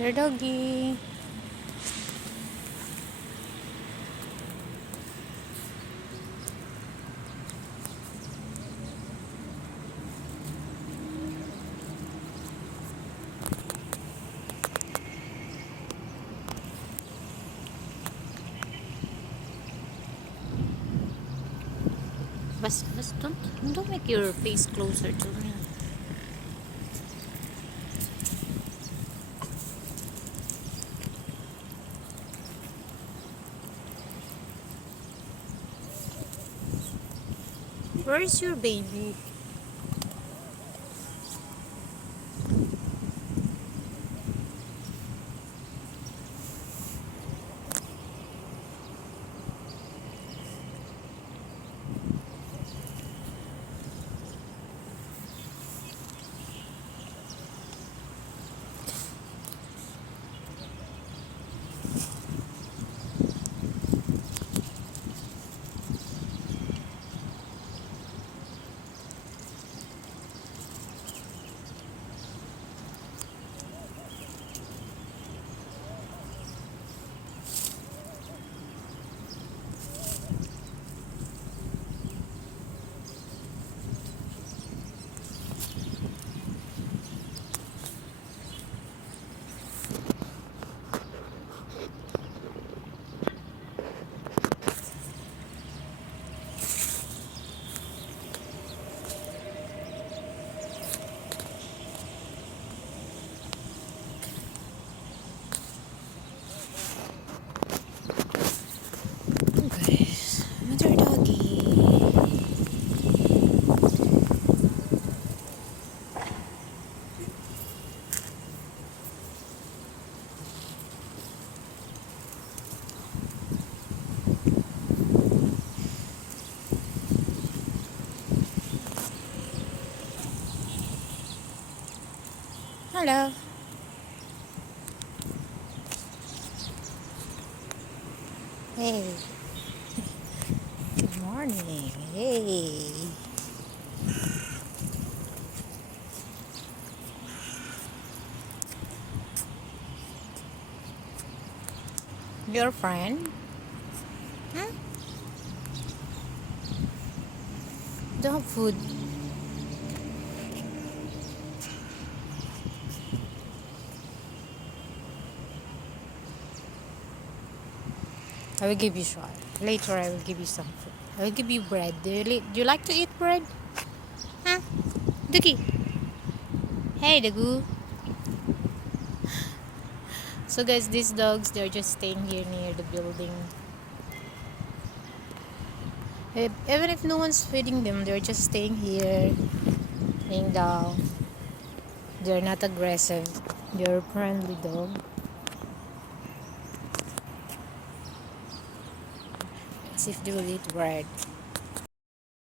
Their doggy. Bas, don't make your face closer to me. Where's your baby? Guys, another doggy. Hello. Hey. Good morning. Hey. Your friend? Hmm? Dog food. I will give you shot. Later I will give you some food. I will give you bread. Do you like to eat bread? Huh? Dookie. Hey, Dagu. So guys, these dogs, they're just staying here near the building. Even if no one's feeding them, they're just staying here, laying down. They're not aggressive. They're a friendly dog. Let's see if they will eat bread.